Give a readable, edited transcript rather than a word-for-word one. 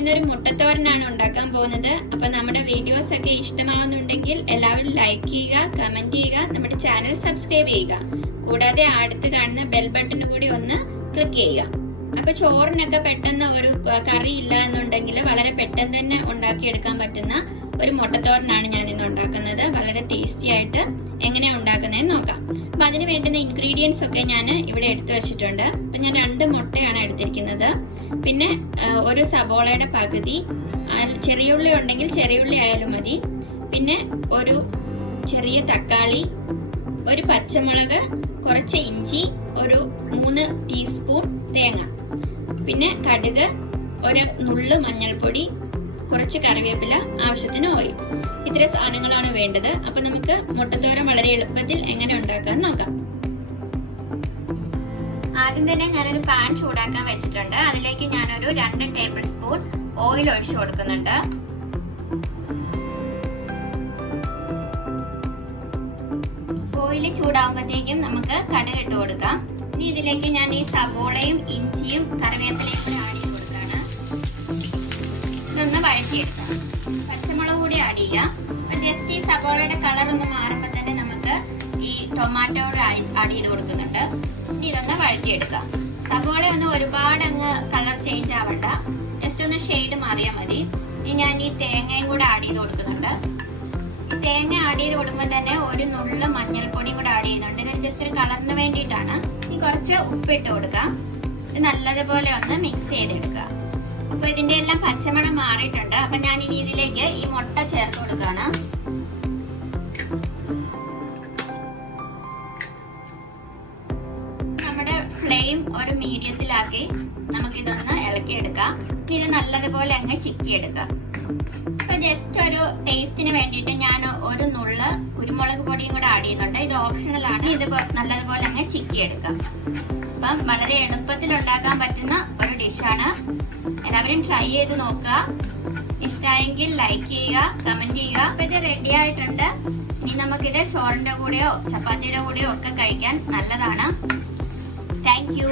ഞാനിന്നൊരു മുട്ടത്തോരനാണ് ഉണ്ടാക്കാൻ പോകുന്നത്. അപ്പൊ നമ്മുടെ വീഡിയോസ് ഒക്കെ ഇഷ്ടമാവുന്നുണ്ടെങ്കിൽ എല്ലാവരും ലൈക്ക് ചെയ്യുക, കമന്റ് ചെയ്യുക, നമ്മുടെ ചാനൽ സബ്സ്ക്രൈബ് ചെയ്യുക. കൂടാതെ അടുത്ത് കാണുന്ന ബെൽ ബട്ടൺ കൂടി ഒന്ന് ക്ലിക്ക് ചെയ്യുക. അപ്പൊ ചോറിനൊക്കെ പെട്ടെന്ന് ഒരു കറി ഇല്ല എന്നുണ്ടെങ്കിൽ വളരെ പെട്ടെന്ന് തന്നെ ഉണ്ടാക്കിയെടുക്കാൻ പറ്റുന്ന ഒരു മുട്ടത്തോരനാണ് ഞാൻ ഇന്ന് ഉണ്ടാക്കുന്നത്. വളരെ ടേസ്റ്റി ആയിട്ട് എങ്ങനെയാ ഉണ്ടാക്കുന്നതെന്ന് നോക്കാം. അപ്പൊ അതിന് വേണ്ടുന്ന ഇൻഗ്രീഡിയൻസ് ഒക്കെ ഞാൻ ഇവിടെ എടുത്തു വെച്ചിട്ടുണ്ട്. അപ്പൊ ഞാൻ 2 മുട്ടയാണ് എടുത്തിരിക്കുന്നത്. പിന്നെ ഒരു സബോളയുടെ പകുതി, ചെറിയുള്ളി ഉണ്ടെങ്കിൽ ചെറിയുള്ളി ആയാലും മതി. പിന്നെ ഒരു ചെറിയ തക്കാളി, ഒരു പച്ചമുളക്, കുറച്ച് ഇഞ്ചി, ഒരു 3 ടീസ്പൂൺ തേങ്ങ, പിന്നെ കടുക്, ഒരു നുള്ളു മഞ്ഞൾപ്പൊടി, കുറച്ച് കറിവേപ്പില, ആവശ്യത്തിന് ഓയിൽ. ഇത്ര സാധനങ്ങളാണ് വേണ്ടത്. അപ്പൊ നമുക്ക് മുട്ടത്തോരൻ വളരെ എളുപ്പത്തിൽ എങ്ങനെ ഉണ്ടാക്കാൻ നോക്കാം. ആദ്യം തന്നെ ഞാനൊരു പാൻ ചൂടാക്കാൻ വെച്ചിട്ടുണ്ട്. അതിലേക്ക് ഞാനൊരു 2 ടേബിൾ സ്പൂൺ ഓയിൽ ഒഴിച്ചു കൊടുക്കുന്നുണ്ട്. ഓയിൽ ചൂടാകുമ്പോഴത്തേക്കും നമുക്ക് കടുക് ഇട്ട് കൊടുക്കാം. ഇനി ഇതിലേക്ക് ഞാൻ ഈ സവോളയും ഇഞ്ചിയും കറിവേപ്പിലയും കൂടെ ആഡ് ചെയ്ത് കൊടുക്കാണ്. ഇതൊന്ന് വഴറ്റിയെടുക്കാം. പച്ചമുളക് കൂടി ആഡ് ചെയ്യാം. ജസ്റ്റ് ഈ സവോളയുടെ കളർ ഒന്ന് മാറുമ്പോൾ തന്നെ നമുക്ക് ഈ ടൊമാറ്റോ ആഡ് ചെയ്ത് കൊടുക്കുന്നുണ്ട്. ഇനി ഇതൊന്ന് വഴറ്റിയെടുക്കാം. സവോള ഒന്ന് ഒരുപാട് അങ്ങ് കളർ ചേഞ്ച് ആവണ്ട, ജസ്റ്റ് ഒന്ന് ഷെയ്ഡ് മാറിയാൽ മതി. ഇനി ഞാൻ ഈ തേങ്ങയും കൂടെ ആഡ് ചെയ്ത് കൊടുക്കുന്നുണ്ട്. തേങ്ങ ആഡ് ചെയ്ത് കൊടുക്കുമ്പോൾ തന്നെ ഒരു നുള്ളു മഞ്ഞൾപ്പൊടിയും കൂടെ ആഡ് ചെയ്യുന്നുണ്ട്. ഇത് ജസ്റ്റ് ഒരു കളറിന് വേണ്ടിയിട്ടാണ്. ഇനി കുറച്ച് ഉപ്പിട്ട് കൊടുക്കാം. ഇത് നല്ലതുപോലെ ഒന്ന് മിക്സ് ചെയ്തെടുക്കുക. അപ്പൊ ഇതിന്റെ എല്ലാം പച്ചമണം മാറിയിട്ടുണ്ട്. അപ്പൊ ഞാൻ ഇനി ഇതിലേക്ക് ഈ മുട്ട ചേർത്ത് കൊടുക്കാണ്. നമ്മുടെ ഫ്ലെയിം ഒരു മീഡിയത്തിലാക്കി നമുക്കിതൊന്ന് ഇളക്കിയെടുക്കാം. ഇനി ഇത് നല്ലതുപോലെ അങ്ങ് ചിക്കിയെടുക്കാം. അപ്പൊ ജസ്റ്റ് ഒരു ടേസ്റ്റിന് വേണ്ടിയിട്ട് ഞാൻ ഒരു നുള്ള് കുരുമുളക് പൊടിയും കൂടെ ആഡ് ചെയ്യുന്നുണ്ട്. ഇത് ഓപ്ഷണൽ ആണ്. ഇത് നല്ലതുപോലെ അങ്ങ് ചിക്കിയെടുക്കാം. അപ്പം വളരെ എളുപ്പത്തിൽ ഉണ്ടാക്കാൻ പറ്റുന്ന ഒരു ഡിഷാണ്. എല്ലാവരും ട്രൈ ചെയ്ത് നോക്കുക. ഇഷ്ടമായെങ്കിൽ ലൈക്ക് ചെയ്യുക, കമന്റ് ചെയ്യുക. അപ്പൊ ഇത് റെഡി ആയിട്ടുണ്ട്. ഇനി നമുക്കിത് ചോറിന്റെ കൂടെയോ ചപ്പാത്തിയുടെ കൂടെയോ ഒക്കെ കഴിക്കാൻ നല്ലതാണ്. Thank you.